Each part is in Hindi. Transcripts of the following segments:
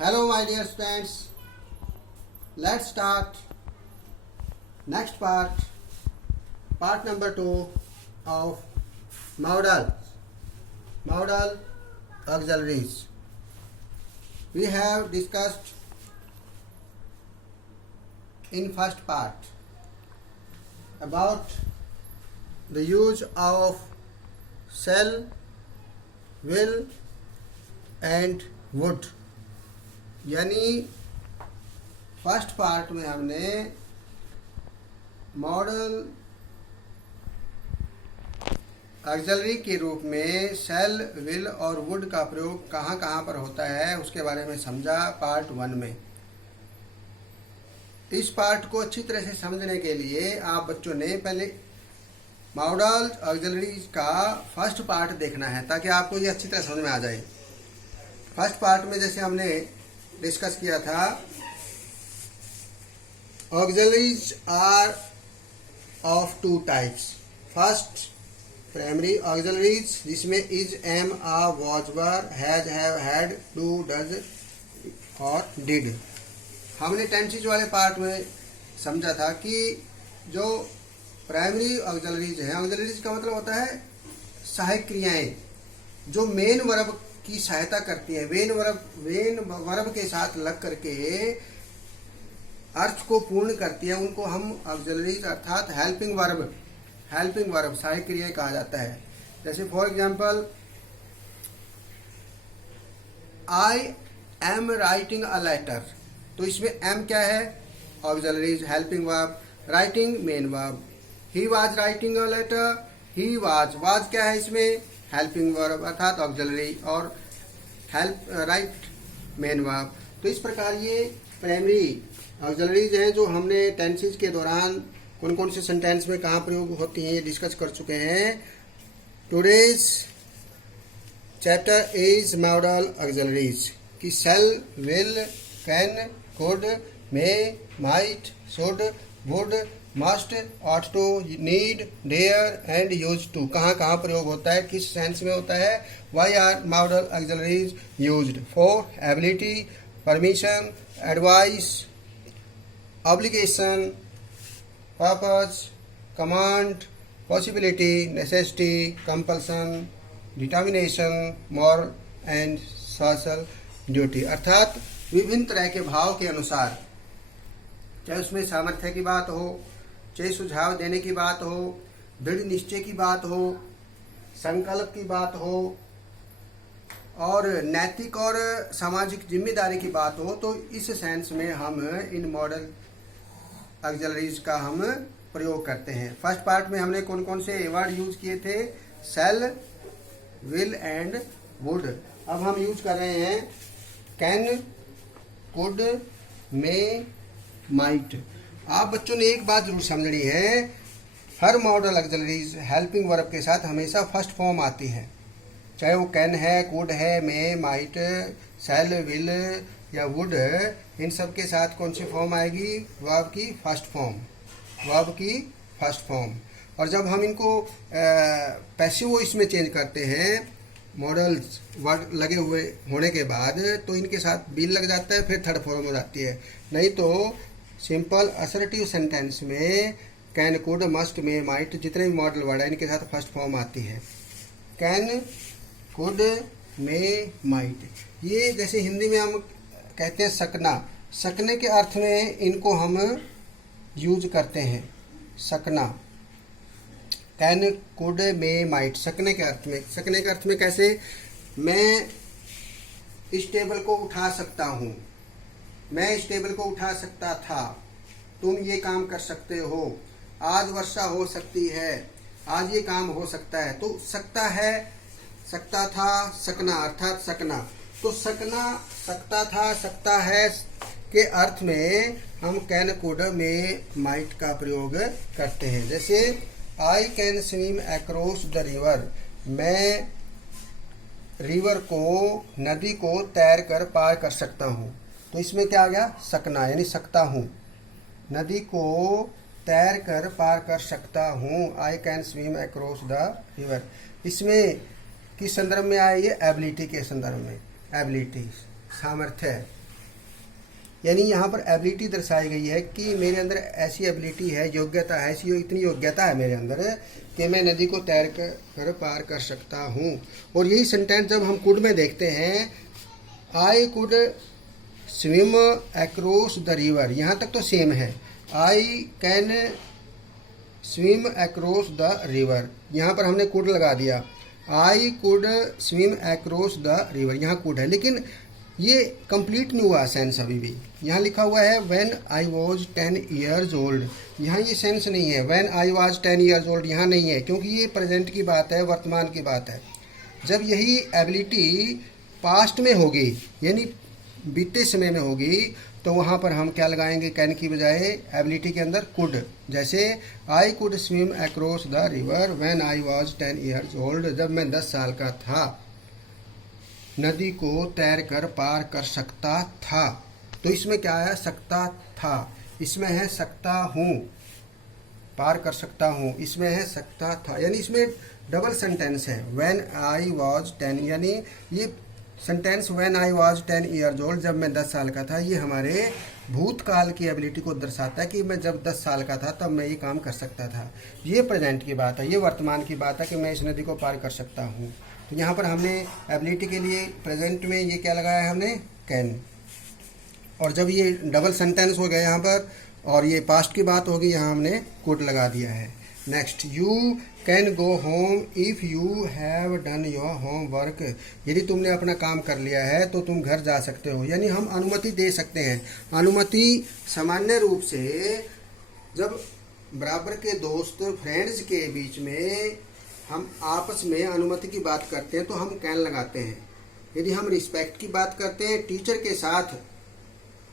Hello, my dear students. Let's start next part number 2 of modal auxiliaries. We have discussed in first part about the use of shall, will and would. यानी फर्स्ट पार्ट में हमने मॉडल ऑक्सिलरी के रूप में शैल, विल और वुड का प्रयोग कहाँ कहाँ पर होता है उसके बारे में समझा पार्ट 1 में। इस पार्ट को अच्छी तरह से समझने के लिए आप बच्चों ने पहले मॉडल ऑक्सिलरीज का फर्स्ट पार्ट देखना है ताकि आपको ये अच्छी तरह समझ में आ जाए। फर्स्ट पार्ट में जैसे हमने डिस्कस किया था, auxiliaries are of two types. First primary auxiliaries जिसमें is, am, are, was, were, has, have, had, do, does और डिड। हमने टेंसेज वाले पार्ट में समझा था कि जो प्राइमरी ऑक्सिलरीज हैं, ऑक्सिलरीज का मतलब होता है सहायक क्रियाएं जो मेन वर्ब की सहायता करती है, वेन वर्ब के साथ लग करके अर्थ को पूर्ण करती है, उनको हम ऑक्सिलरीज अर्थात हेल्पिंग वर्ब सहायक क्रियाएं कहा जाता है। जैसे for example, I am writing a letter, तो इसमें एम क्या है? Auxiliaries helping verb, writing main verb. He was writing a letter, he was क्या है इसमें? हेल्पिंग वर्ब अर्थात ऑक्सिलरी, और हेल्प राइट मेन वर्ब। तो इस प्रकार ये प्राइमरी ऑक्सिलरीज हैं जो हमने टेंसेज के दौरान कौन कौन से सेंटेंस में कहाँ प्रयोग होती हैं ये डिस्कस कर चुके हैं। Today's chapter is modal auxiliaries कि shall, will, can, could, may, might, should, would, must, ought to, need, dare and use to कहाँ कहाँ प्रयोग होता है, किस सेंस में होता है। Why are modal auxiliaries used? For ability, permission, advice, obligation, purpose, command, possibility, necessity, compulsion, determination, moral and social duty. अर्थात विभिन्न तरह के भाव के अनुसार, चाहे उसमें सामर्थ्य की बात हो, चाहे सुझाव देने की बात हो, दृढ़ निश्चय की बात हो, संकल्प की बात हो और नैतिक और सामाजिक जिम्मेदारी की बात हो, तो इस सेंस में हम इन मॉडल ऑक्सिलरीज का हम प्रयोग करते हैं। फर्स्ट पार्ट में हमने कौन कौन से वर्ड यूज किए थे? शैल, विल एंड वुड। अब हम यूज कर रहे हैं कैन, कुड, मे, माइट। आप बच्चों ने एक बात जरूर समझनी है, हर मॉडल ऑक्सिलरीज हेल्पिंग वर्ब के साथ हमेशा फर्स्ट फॉर्म आती है, चाहे वो कैन है, कुड है, मे, माइट, शैल, विल या वुड, इन सब के साथ कौन सी फॉर्म आएगी? वर्ब की फर्स्ट फॉर्म। और जब हम इनको पैसिव वॉइस में चेंज करते हैं, मॉडल्स वर्ड लगे हुए होने के बाद, तो इनके साथ बिल लग जाता है, फिर थर्ड फॉर्म हो जाती है। नहीं तो सिंपल असर्टिव सेंटेंस में can, could, must, may, might जितने भी मॉडल वर्ड है इनके साथ फर्स्ट फॉर्म आती है। Can, could, may, might. ये जैसे हिंदी में हम कहते हैं सकना, सकने के अर्थ में इनको हम यूज करते हैं। सकना, कैन, कुड, मे, माइट, सकने के अर्थ में कैसे? मैं इस टेबल को उठा सकता हूँ, मैं इस टेबल को उठा सकता था, तुम ये काम कर सकते हो, आज वर्षा हो सकती है, आज ये काम हो सकता है। तो सकता है, सकता था, सकना अर्थात सकना। तो सकना, सकता था, सकता है के अर्थ में हम कैन, कुड, मे, माइट का प्रयोग करते हैं। जैसे I can swim across the river, मैं रिवर को, नदी को तैर कर पार कर सकता हूँ। तो इसमें क्या आ गया? सकना, यानी सकता हूँ, नदी को तैर कर पार कर सकता हूँ। I can swim across the river. इसमें किस संदर्भ में आए? ये एबिलिटी के संदर्भ में। एबिलिटी सामर्थ्य, यानी यहाँ पर एबिलिटी दर्शाई गई है कि मेरे अंदर ऐसी एबिलिटी है, योग्यता है, ऐसी इतनी योग्यता है मेरे अंदर कि मैं नदी को तैर कर पार कर सकता हूँ। और यही सेंटेंस जब हम कुड में देखते हैं, I could swim across the river, यहाँ तक तो सेम है। I can swim across the river, यहाँ पर हमने कुड लगा दिया। I could swim across the river, यहाँ कुड है, लेकिन ये कंप्लीट नहीं हुआ सेंस अभी भी। यहाँ लिखा हुआ है when I was 10 years old, यहाँ ये सेंस नहीं है। When I was 10 years old यहाँ नहीं है, क्योंकि ये प्रेजेंट की बात है, वर्तमान की बात है। जब यही एबिलिटी पास्ट में होगी, यानी बीते समय में होगी, तो वहाँ पर हम क्या लगाएंगे, कैन की बजाय एबिलिटी के अंदर कुड। जैसे I could swim across the river when I was 10 years old, जब मैं 10 साल का था नदी को तैर कर पार कर सकता था। तो इसमें क्या है, सकता था, इसमें है सकता हूँ, पार कर सकता हूँ, इसमें है सकता था, यानी इसमें डबल सेंटेंस है। व्हेन आई वॉज 10, यानी ये sentence when I was 10 years old, जब मैं 10 साल का था, ये हमारे भूतकाल की एबिलिटी को दर्शाता है कि मैं जब 10 साल का था तब मैं ये काम कर सकता था। ये प्रेजेंट की बात है, ये वर्तमान की बात है कि मैं इस नदी को पार कर सकता हूँ। तो यहाँ पर हमने एबिलिटी के लिए प्रेजेंट में ये क्या लगाया है, हमने कैन। और जब ये डबल सेंटेंस हो गया यहाँ पर, और ये पास्ट की बात होगी, यहाँ हमने कुड लगा दिया है। Next, you can go home if you have done your home work, यदि तुमने अपना काम कर लिया है तो तुम घर जा सकते हो, यानी हम अनुमति दे सकते हैं। अनुमति सामान्य रूप से जब बराबर के दोस्त फ्रेंड्स के बीच में हम आपस में अनुमति की बात करते हैं तो हम कैन लगाते हैं। यदि हम रिस्पेक्ट की बात करते हैं, टीचर के साथ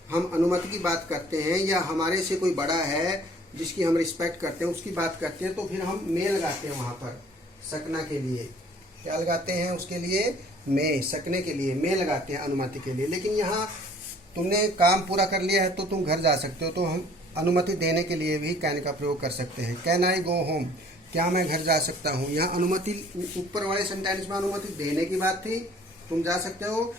हम अनुमति की बात करते हैं, या हमारे से कोई बड़ा है जिसकी हम रिस्पेक्ट करते हैं उसकी बात करते हैं, तो फिर हम मे लगाते हैं। वहाँ पर सकना के लिए क्या लगाते हैं, उसके लिए मे, सकने के लिए मे लगाते हैं अनुमति के लिए। लेकिन यहाँ तुमने काम पूरा कर लिया है तो तुम घर जा सकते हो, तो हम अनुमति देने के लिए भी कैन का प्रयोग कर सकते हैं। कैन आई गो होम, क्या मैं घर जा सकता हूँ। यहाँ अनुमति, ऊपर वाले सेंटेंस में अनुमति देने की बात थी, तुम जा सकते हो।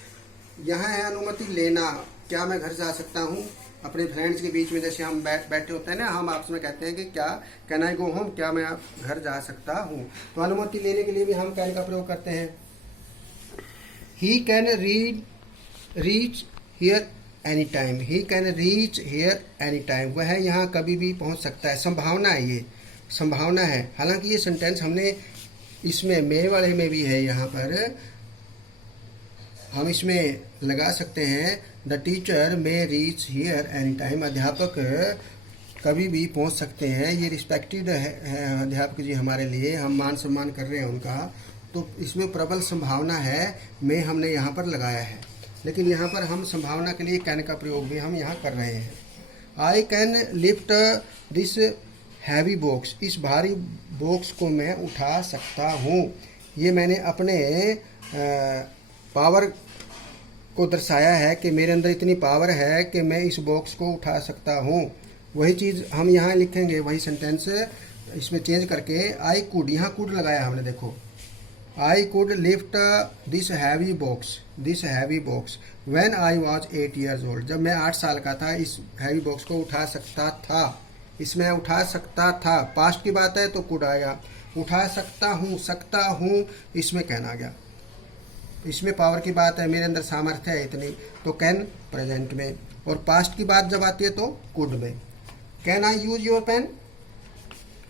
यहाँ है अनुमति लेना, क्या मैं घर जा सकता हूँ। अपने फ्रेंड्स के बीच में जैसे हम बैठे होते हैं ना, हम आपस में कहते हैं कि क्या कैन आई गो होम, क्या मैं घर जा सकता हूँ। तो अनुमति लेने के लिए भी हम कैन का प्रयोग करते हैं। He can reach here any time, he can reach here any time, वह यहाँ कभी भी पहुँच सकता है। संभावना है, ये संभावना है। हालांकि ये सेंटेंस हमने इसमें मे वाले में भी है, यहाँ पर हम इसमें लगा सकते हैं the teacher may reach here any time, अध्यापक कभी भी पहुंच सकते हैं। ये रिस्पेक्टेड है अध्यापक जी हमारे लिए, हम मान सम्मान कर रहे हैं उनका, तो इसमें प्रबल संभावना है, मे हमने यहाँ पर लगाया है। लेकिन यहाँ पर हम संभावना के लिए कैन का प्रयोग भी हम यहाँ कर रहे हैं। I can lift this heavy box, इस भारी बॉक्स को मैं उठा सकता हूँ। ये मैंने अपने पावर को दर्शाया है कि मेरे अंदर इतनी पावर है कि मैं इस बॉक्स को उठा सकता हूँ। वही चीज़ हम यहाँ लिखेंगे, वही सेंटेंस इसमें चेंज करके आई कुड, यहाँ कुड लगाया हमने, देखो I could lift this heavy box when I was 8 years old, जब मैं 8 साल का था इस हैवी बॉक्स को उठा सकता था। इसमें उठा सकता था, पास्ट की बात है तो कुड आएगा। उठा सकता हूँ इसमें कैन आ गया। इसमें पावर की बात है, मेरे अंदर सामर्थ्य है इतनी, तो कैन प्रेजेंट में। और पास्ट की बात जब आती है तो कुड में। Can I use your pen,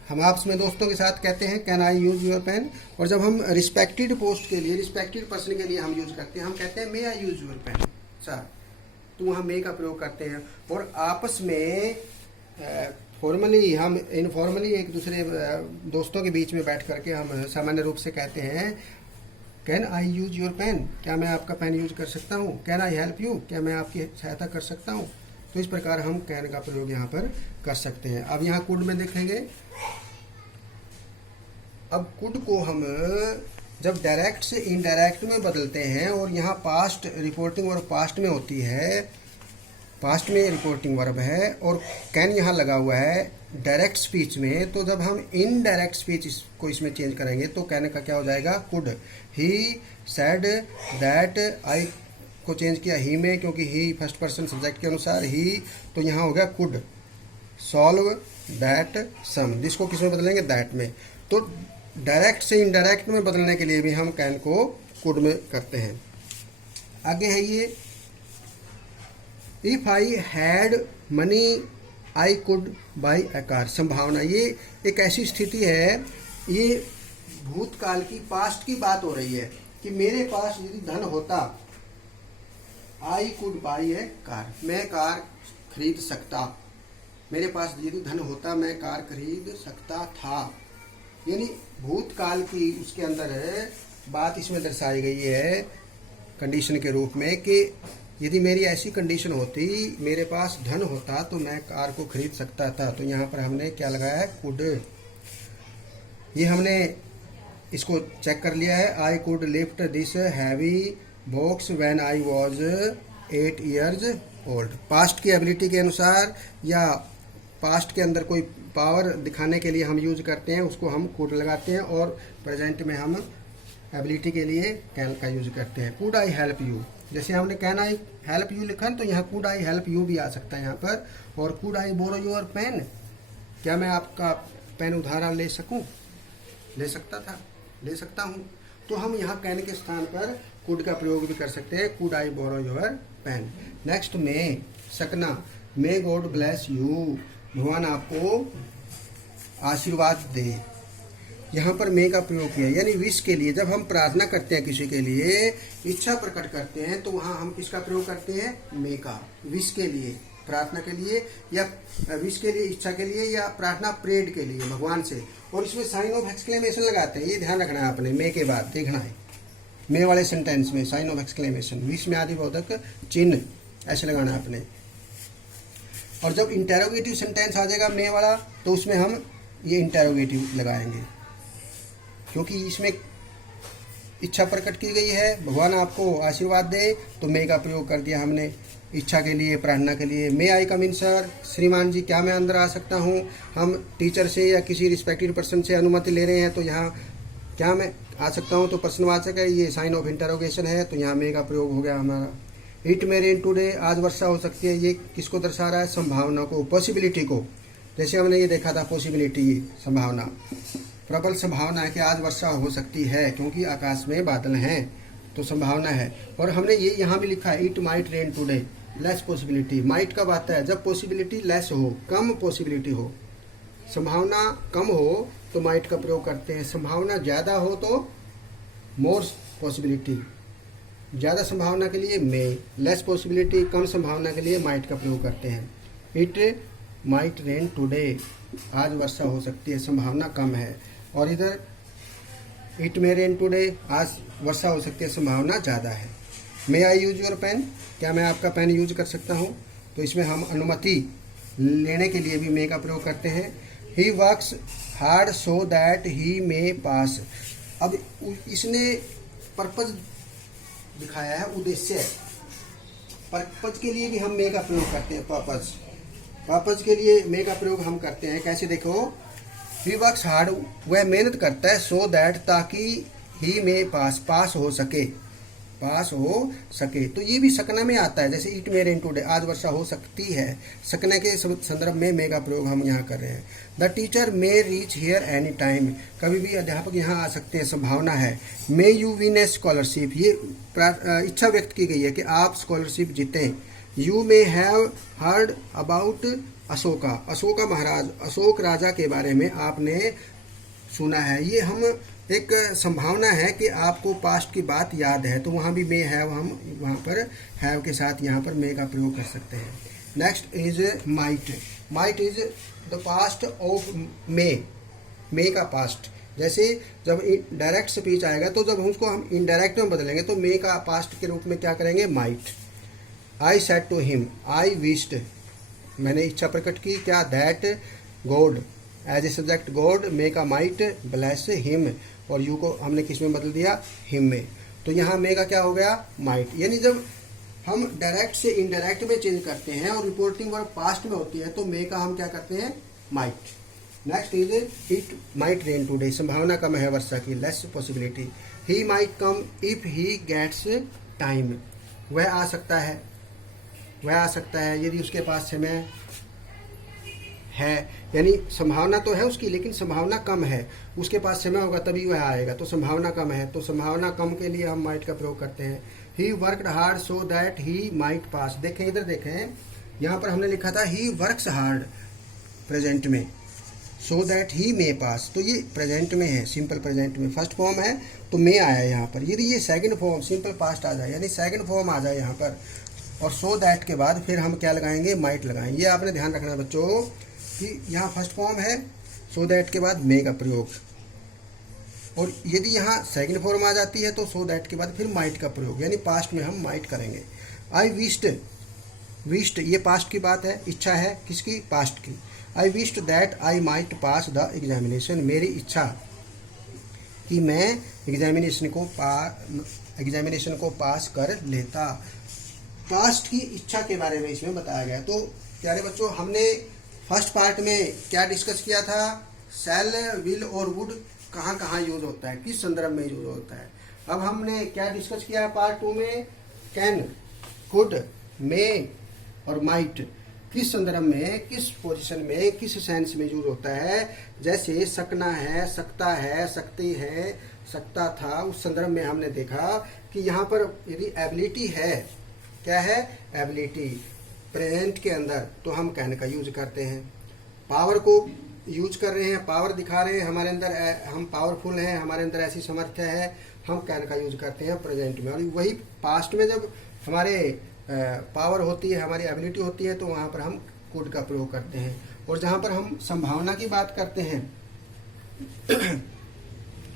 हम आपस में दोस्तों के साथ कहते हैं can I use your pen. और जब हम रिस्पेक्टेड पोस्ट के लिए, रिस्पेक्टेड पर्सन के लिए हम यूज करते हैं, हम कहते हैं मे आई यूज योर पेन सर, तो वहाँ मे का प्रयोग करते हैं। और आपस में फॉर्मली, हम इनफॉर्मली एक दूसरे दोस्तों के बीच में बैठ करके हम सामान्य रूप से कहते हैं can I use your pen, क्या मैं आपका पेन यूज कर सकता हूँ। कैन आई हेल्प यू, क्या मैं आपकी सहायता कर सकता हूँ। तो इस प्रकार हम कैन का प्रयोग यहाँ पर कर सकते हैं। अब यहाँ कुड में देखेंगे, अब कुड को हम जब डायरेक्ट से इनडायरेक्ट में बदलते हैं, और यहाँ पास्ट रिपोर्टिंग वर्ब पास्ट में होती है, पास्ट में रिपोर्टिंग वर्ब है, और कैन यहाँ लगा हुआ है डायरेक्ट स्पीच में, तो जब हम इनडायरेक्ट स्पीच को इसमें चेंज करेंगे तो कैन का क्या हो जाएगा, could. He said that I को चेंज किया ही में, क्योंकि ही फर्स्ट पर्सन सब्जेक्ट के अनुसार ही, तो यहाँ हो गया कुड सॉल्व दैट सम, जिसको किस में बदलेंगे, दैट में। तो डायरेक्ट से इनडायरेक्ट में बदलने के लिए भी हम कैन को कुड में करते हैं। आगे है ये, if I had money I could by a car. संभावना, ये एक ऐसी स्थिति है, ये भूतकाल की, पास्ट की बात हो रही है कि मेरे पास यदि धन होता, I could by A car, मैं कार खरीद सकता, मेरे पास यदि धन होता मैं कार खरीद सकता था। यानी भूतकाल की उसके अंदर है बात, इसमें दर्शाई गई है कंडीशन के रूप में कि यदि मेरी ऐसी कंडीशन होती, मेरे पास धन होता तो मैं कार को खरीद सकता था। तो यहाँ पर हमने क्या लगाया है, कुड। ये हमने इसको चेक कर लिया है, I could lift this heavy box when I was 8 years old. Past की एबिलिटी के अनुसार या पास्ट के अंदर कोई पावर दिखाने के लिए हम यूज करते हैं, उसको हम कुड लगाते हैं, और प्रेजेंट में हम एबिलिटी के लिए कैन का यूज करते हैं। कुड आई हेल्प यू, जैसे हमने कैन आई हेल्प यू लिखा, तो यहाँ कुड आई हेल्प यू भी आ सकता है यहाँ पर। और could I borrow your pen, क्या मैं आपका पेन उधार ले सकूं, ले सकता था, ले सकता हूँ। तो हम यहाँ कैन के स्थान पर कुड का प्रयोग भी कर सकते हैं, could I borrow your pen. Next में सकना, मे गॉड ब्लेस यू, भगवान आपको आशीर्वाद दे। यहाँ पर मे का प्रयोग किया, यानी विश के लिए। जब हम प्रार्थना करते हैं किसी के लिए, इच्छा प्रकट करते हैं, तो वहाँ हम किसका प्रयोग करते हैं, मे का। विश के लिए, प्रार्थना के लिए, या विश के लिए, इच्छा के लिए, या प्रार्थना प्रेड के लिए भगवान से। और इसमें साइन ऑफ एक्सक्लेमेशन लगाते हैं, ये ध्यान रखना है आपने, मे के बाद देखना है, मे वाले सेंटेंस में साइन ऑफ एक्सक्लेमेशन, विश में आदिबोधक चिन्ह ऐसे लगाना है आपने। और जब इंटेरोगेटिव सेंटेंस आ जाएगा मे वाला, तो उसमें हम ये इंटेरोगेटिव लगाएंगे, क्योंकि इसमें इच्छा प्रकट की गई है, भगवान आपको आशीर्वाद दे, तो मे का प्रयोग कर दिया हमने इच्छा के लिए, प्रार्थना के लिए। मे आई कम इन सर, श्रीमान जी क्या मैं अंदर आ सकता हूँ। हम टीचर से या किसी रिस्पेक्टेड पर्सन से अनुमति ले रहे हैं, तो यहाँ क्या मैं आ सकता हूँ, तो प्रश्नवाचक है, ये साइन ऑफ इंटरोगेशन है, तो यहाँ मे का प्रयोग हो गया हमारा। इट मे रेन टुडे, आज वर्षा हो सकती है, ये किसको दर्शा रहा है, संभावना को, पॉसिबिलिटी को। जैसे हमने ये देखा था पॉसिबिलिटी, ये संभावना, प्रबल संभावना है कि आज वर्षा हो सकती है, क्योंकि आकाश में बादल हैं, तो संभावना है। और हमने ये यहाँ भी लिखा है, it might rain today, less possibility. Might कब आता है, जब पॉसिबिलिटी लेस हो, कम पॉसिबिलिटी हो। संभावना कम हो तो माइट का प्रयोग करते हैं, संभावना ज़्यादा हो तो मोर पॉसिबिलिटी, ज़्यादा संभावना के लिए मे, लेस पॉसिबिलिटी, कम संभावना के लिए माइट का प्रयोग करते हैं। इट माइट रेन टुडे, आज वर्षा हो सकती है, संभावना कम है। और इधर इट मे रेन टुडे, आज वर्षा हो सकती है, संभावना ज़्यादा है। मे आई यूज योर पेन, क्या मैं आपका पेन यूज कर सकता हूँ, तो इसमें हम अनुमति लेने के लिए भी मे का प्रयोग करते हैं। He works hard so that he may pass, अब इसने पर्पज दिखाया है, उद्देश्य। पर्पज के लिए भी हम मे का प्रयोग करते हैं, पर्पज, पर्पज के लिए मे का प्रयोग हम करते हैं। कैसे देखो, ही वर्क्स हार्ड, वह मेहनत करता है, सो दैट, ताकि ही मे पास, पास हो सके, पास हो सके। तो ये भी सकना में आता है, जैसे इट मे रेन टुडे, आज वर्षा हो सकती है, सकने के संदर्भ में मे का प्रयोग हम यहाँ कर रहे हैं। The teacher may reach here any time, कभी भी अध्यापक यहाँ आ सकते हैं, संभावना है। May you win a scholarship, ये इच्छा व्यक्त की गई है कि आप स्कॉलरशिप जीतें। You may have heard about Ashoka, Ashoka Maharaj, Ashok राजा के बारे में आपने सुना है। ये हम एक संभावना है कि आपको पास्ट की बात याद है, तो वहाँ भी मे हैव, हम वहाँ पर हैव के साथ यहाँ पर मे का प्रयोग कर सकते हैं। Next is might, might is the past of may, may का पास्ट। जैसे जब डायरेक्ट स्पीच आएगा, तो जब उसको हम इनडायरेक्ट में बदलेंगे, तो मे का पास्ट के रूप में क्या करेंगे, might. I said to him, I wished, मैंने इच्छा प्रकट की, क्या, that God, as a subject God, may का माइट ब्लेस हिम, और यू को हमने किस में बदल दिया, हिम में। तो यहाँ मे का क्या हो गया, माइट। यानी जब हम डायरेक्ट से इनडायरेक्ट में चेंज करते हैं और रिपोर्टिंग वर्ब पास्ट में होती है, तो मे का हम क्या करते हैं, might. Next is it might rain today, संभावना कम है वर्षा की, less possibility. He might come if he gets time, वह आ सकता है, वह आ सकता है यदि उसके पास समय है, यानी संभावना तो है उसकी लेकिन संभावना कम है, उसके पास समय होगा तभी वह आएगा, तो संभावना कम है, तो संभावना कम के लिए हम माइट का प्रयोग करते हैं। He worked hard so that he might pass. देखें इधर देखें, यहाँ पर हमने लिखा था ही वर्क्स हार्ड प्रेजेंट में, सो दैट ही मे पास, तो ये प्रेजेंट में है, सिंपल प्रेजेंट में फर्स्ट फॉर्म है तो मे आया यहाँ पर। यदि ये सेकंड फॉर्म सिंपल पास्ट आ जाए यानी सेकंड फॉर्म आ जाए यहाँ पर और सो दैट के बाद फिर हम क्या लगाएंगे, माइट लगाएंगे। ये आपने ध्यान रखना है बच्चों कि यहाँ फर्स्ट फॉर्म है, सो दैट के बाद मे का प्रयोग, और यदि यहाँ सेकंड फॉर्म आ जाती है तो सो दैट के बाद फिर माइट का प्रयोग, यानी पास्ट में हम माइट करेंगे। आई विश्ड, विश्ड ये पास्ट की बात है, इच्छा है किसकी, पास्ट की। आई wished that I might pass the examination, मेरी इच्छा कि मैं एग्जामिनेशन को पास कर लेता। पास्ट की इच्छा के बारे में इसमें बताया गया। तो प्यारे बच्चों, हमने फर्स्ट पार्ट में क्या डिस्कस किया था, शैल, विल और वुड कहाँ कहाँ यूज होता है, किस संदर्भ में यूज होता है। अब हमने क्या डिस्कस किया पार्ट 2 में, कैन, कुड, मे और माइट किस संदर्भ में, किस पोजीशन में, किस सेंस में यूज होता है। जैसे सकना है, सकता है, सकती है, सकता था, उस संदर्भ में हमने देखा कि यहाँ पर यदि एबिलिटी है, क्या है, एबिलिटी प्रेजेंट के अंदर, तो हम कैन का यूज करते हैं। पावर को यूज कर रहे हैं, पावर दिखा रहे हैं हमारे अंदर, हम पावरफुल हैं, हमारे अंदर ऐसी सामर्थ्य है, हम कैन का यूज करते हैं प्रेजेंट में। और वही पास्ट में जब हमारे पावर होती है, हमारी एबिलिटी होती है, तो वहाँ पर हम कुड का प्रयोग करते हैं। और जहाँ पर हम संभावना की बात करते हैं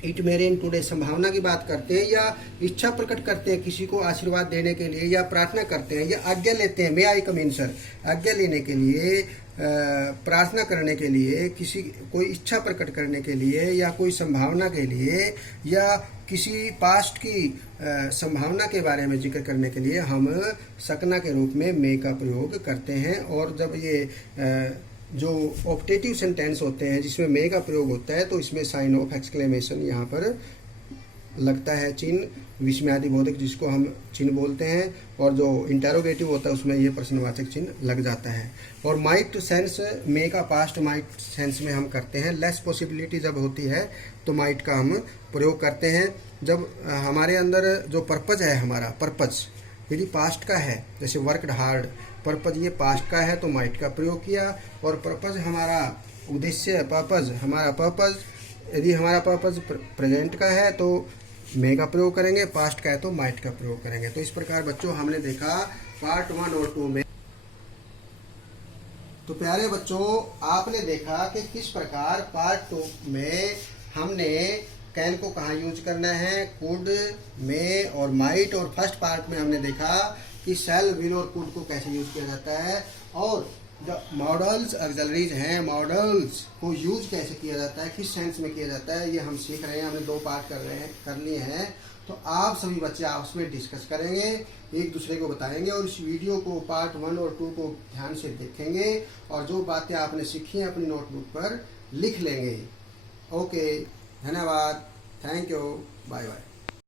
इट मेरे इन टुडे, संभावना की बात करते हैं या इच्छा प्रकट करते हैं किसी को आशीर्वाद देने के लिए, या प्रार्थना करते हैं, या आज्ञा लेते हैं, मे आई कम इन सर, आज्ञा लेने के लिए, प्रार्थना करने के लिए, किसी कोई इच्छा प्रकट करने के लिए, या कोई संभावना के लिए, या किसी पास्ट की संभावना के बारे में जिक्र करने के लिए हम सकना के रूप में मे का प्रयोग करते हैं। और जब ये जो ऑप्टेटिव सेंटेंस होते हैं जिसमें मे का प्रयोग होता है, तो इसमें साइन ऑफ एक्सक्लेमेशन यहाँ पर लगता है, चिन्ह विस्मयादिबोधक जिसको हम चिन्ह बोलते हैं, और जो इंटेरोगेटिव होता है उसमें ये प्रश्नवाचक चिन्ह लग जाता है। और माइट सेंस, मे का पास्ट माइट सेंस में हम करते हैं। लेस पॉसिबिलिटी जब होती है तो माइट का हम प्रयोग करते हैं। जब हमारे अंदर जो पर्पज है, हमारा पर्पज यदि पास्ट का है, जैसे वर्कड हार्ड, पर्पज ये पास्ट का है तो माइट का प्रयोग किया। और पर्पज हमारा उद्देश्य, पर्पज हमारा पर्पज, यदि हमारा पर्पज प्रेजेंट का है तो मे का प्रयोग करेंगे, पास्ट का है तो माइट का प्रयोग करेंगे। तो इस प्रकार बच्चों हमने देखा पार्ट 1 और 2 में। तो प्यारे बच्चों, आपने देखा कि किस प्रकार पार्ट 2 में हमने कैन को कहाँ यूज करना है, कुड, मे और माइट। और फर्स्ट पार्ट में हमने देखा कि शैल, विल और कुड को कैसे यूज किया जाता है, और जो मॉडल्स ऑक्सिलरीज हैं, मॉडल्स को यूज कैसे किया जाता है, किस सेंस में किया जाता है, ये हम सीख रहे हैं। हमने 2 पार्ट कर लिए हैं। तो आप सभी बच्चे आपस में डिस्कस करेंगे, एक दूसरे को बताएंगे, और इस वीडियो को पार्ट 1 और 2 को ध्यान से देखेंगे, और जो बातें आपने सीखी हैं अपनी नोटबुक पर लिख लेंगे। ओके, धन्यवाद, थैंक यू, बाय बाय।